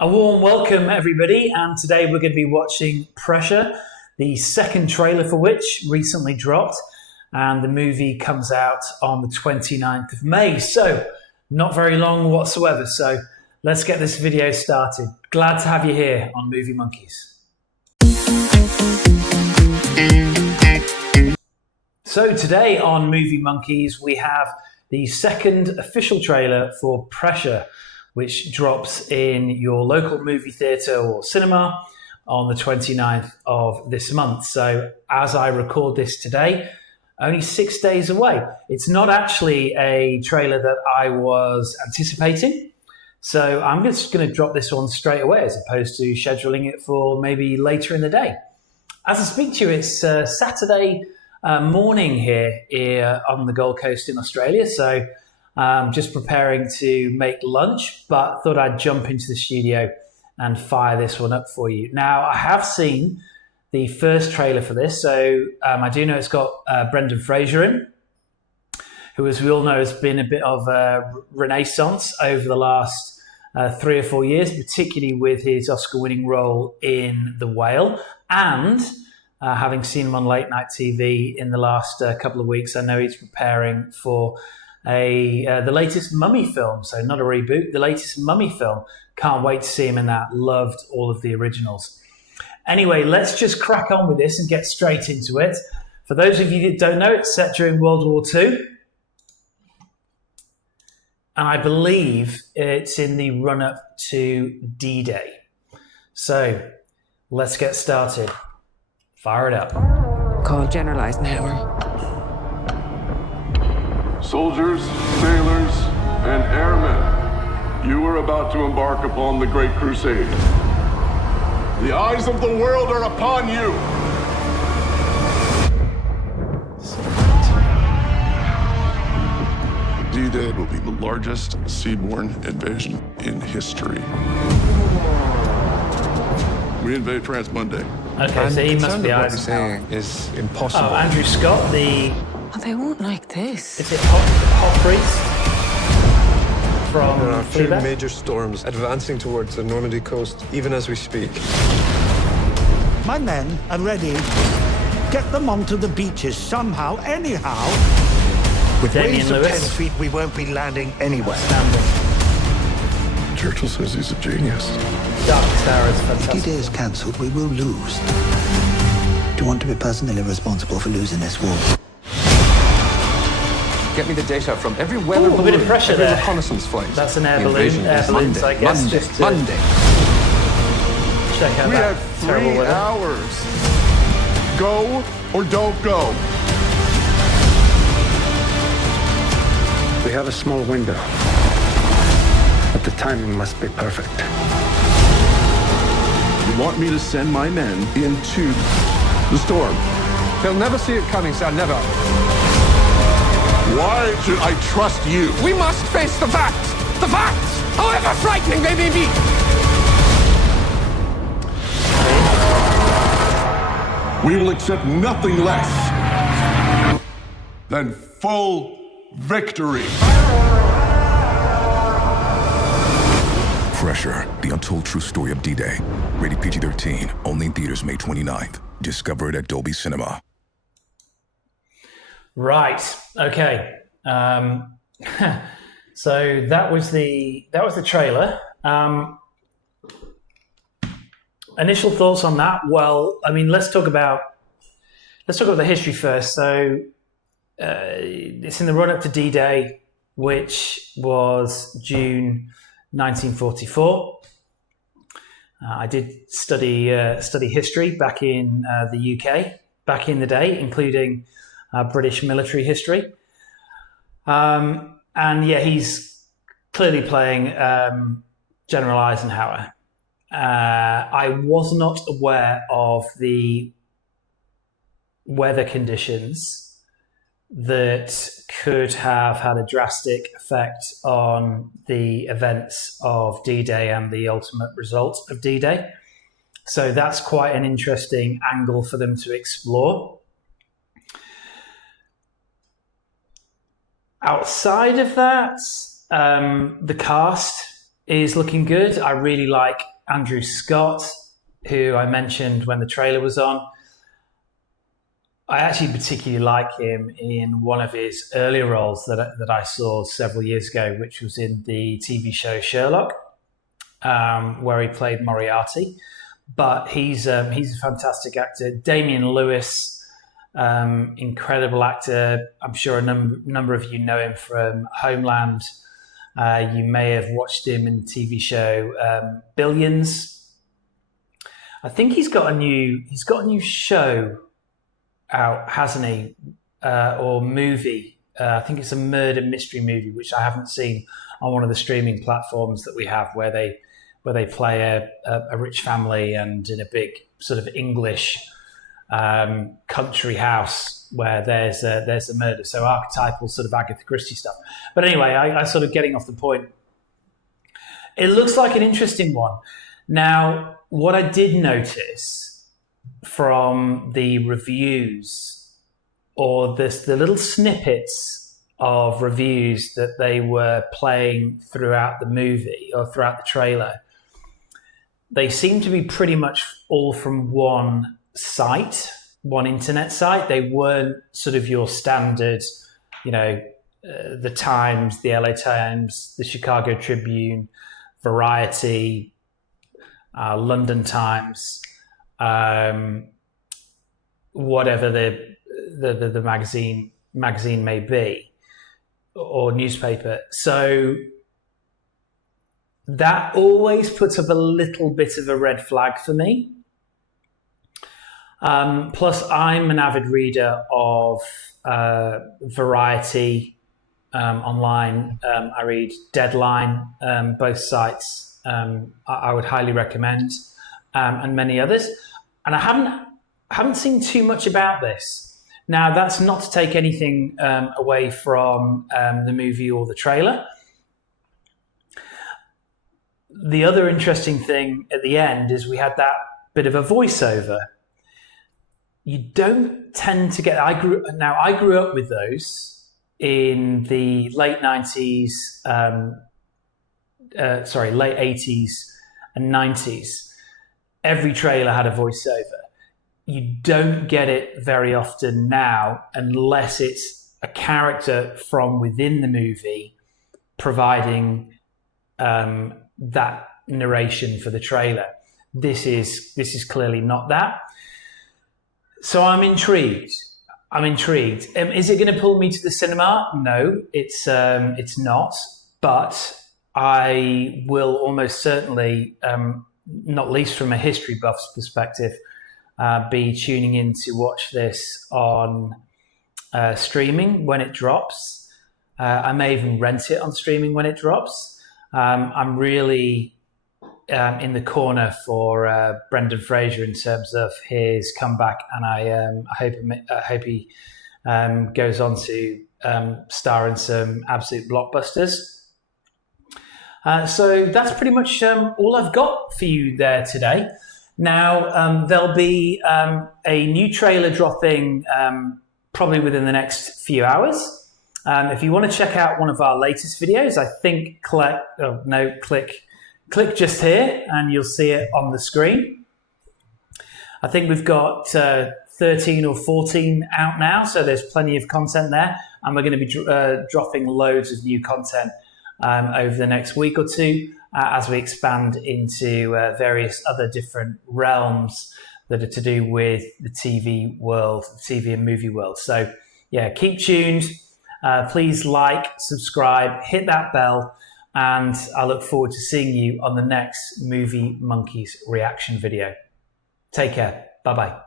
A warm welcome, everybody, and today we're going to be watching Pressure, the second trailer for which recently dropped, and the movie comes out on the 29th of May, so not very long whatsoever. So let's get this video started. Glad to have you here on Movie Monkeys. So today on Movie Monkeys we have the second official trailer for Pressure, which drops in your local movie theatre or cinema on the 29th of this month. So as I record this today, only 6 days away. It's not actually a trailer that I was anticipating, so I'm just going to drop this one straight away as opposed to scheduling it for maybe later in the day. As I speak to you, it's Saturday morning here on the Gold Coast in Australia, so just preparing to make lunch, but thought I'd jump into the studio and fire this one up for you. Now, I have seen the first trailer for this, so I do know it's got Brendan Fraser in, who, as we all know, has been a bit of a renaissance over the last 3 or 4 years, particularly with his Oscar-winning role in The Whale. And having seen him on late night TV in the last couple of weeks, I know he's preparing for the latest Mummy film, so not a reboot, the latest Mummy film. Can't wait to see him in that. Loved all of the originals. Anyway, let's just crack on with this and get straight into it. For those of you that don't know, it's set during World War II. And I believe it's in the run-up to D-Day. So, let's get started. Fire it up. Call General Eisenhower. Soldiers, sailors, and airmen, you are about to embark upon the Great Crusade. The eyes of the world are upon you. D-Day will be the largest seaborne invasion in history. We invade France Monday. Okay, so he must be what he's Eisenhower. saying is impossible. Oh, Andrew Scott, the... Oh, they won't like this. Is it Hot Priest from There are two Fleabag? major storms advancing towards the Normandy coast, even as we speak. My men are ready. Get them onto the beaches somehow, anyhow. With Damien waves of Lewis. 10 feet, we won't be landing anywhere. Churchill says he's a genius. Dark Tower is If fantastic. D-Day is cancelled, we will lose. Do you want to be personally responsible for losing this war? Get me the data from every weather Ooh, a bit of balloon, pressure every there. reconnaissance flight. That's an air The balloon. invasion Air is balloons, Monday. I guess, Monday. just to Monday. check out We that have terrible 3 weather. hours. Go or don't go. We have a small window, but the timing must be perfect. You want me to send my men into the storm? They'll never see it coming, sir. Never. Why should I trust you? We must face the facts. The facts, however frightening they may be. We will accept nothing less than full victory. Pressure, the untold true story of D-Day. Rated PG-13, only in theaters May 29th. Discover it at Dolby Cinema. Right. Okay. So that was the trailer. Initial thoughts on that? Well, I mean, let's talk about the history first. So it's in the run up to D-Day, which was June 1944. I did study history back in the UK back in the day, including British military history. And yeah, he's clearly playing General Eisenhower. I was not aware of the weather conditions that could have had a drastic effect on the events of D-Day and the ultimate result of D-Day. So that's quite an interesting angle for them to explore. Outside of that, the cast is looking good. I really like Andrew Scott, who I mentioned when the trailer was on. I actually particularly like him in one of his earlier roles that I saw several years ago, which was in the TV show Sherlock, where he played Moriarty. But he's a fantastic actor. Damian Lewis, incredible actor. I'm sure a number of you know him from Homeland. You may have watched him in the TV show Billions. I think he's got a new show out, hasn't he? Or movie. I think it's a murder mystery movie, which I haven't seen on one of the streaming platforms that we have, where they play a rich family and in a big sort of English country house where there's a murder. So archetypal sort of Agatha Christie stuff. But anyway, I sort of getting off the point. It looks like an interesting one. Now, what I did notice from the reviews, or the little snippets of reviews that they were playing throughout the movie or throughout the trailer, they seem to be pretty much all from one site, one internet site. They weren't sort of your standard, the Times, the LA Times, the Chicago Tribune, Variety, London Times, whatever the magazine may be, or newspaper. So that always puts up a little bit of a red flag for me. Plus, I'm an avid reader of Variety online. I read Deadline, both sites. I would highly recommend, and many others. And I haven't seen too much about this. Now, that's not to take anything away from the movie or the trailer. The other interesting thing at the end is we had that bit of a voiceover. You don't tend to get. I grew up with those in the late 90s, late 80s and 90s. Every trailer had a voiceover. You don't get it very often now, unless it's a character from within the movie providing that narration for the trailer. This is clearly not that. So I'm intrigued. Is it going to pull me to the cinema? No, it's not. But I will almost certainly, not least from a history buff's perspective, be tuning in to watch this on streaming when it drops. I may even rent it on streaming when it drops. I'm really in the corner for Brendan Fraser in terms of his comeback, and I hope he goes on to star in some absolute blockbusters. So that's pretty much all I've got for you there today. Now, there'll be a new trailer dropping probably within the next few hours. If you want to check out one of our latest videos, I think click just here and you'll see it on the screen. I think we've got 13 or 14 out now, so there's plenty of content there. And we're going to be dropping loads of new content over the next week or two as we expand into various other different realms that are to do with the TV world, TV and movie world. So yeah, keep tuned. Please like, subscribe, hit that bell, and I look forward to seeing you on the next Movie Monkeys reaction video. Take care. Bye-bye.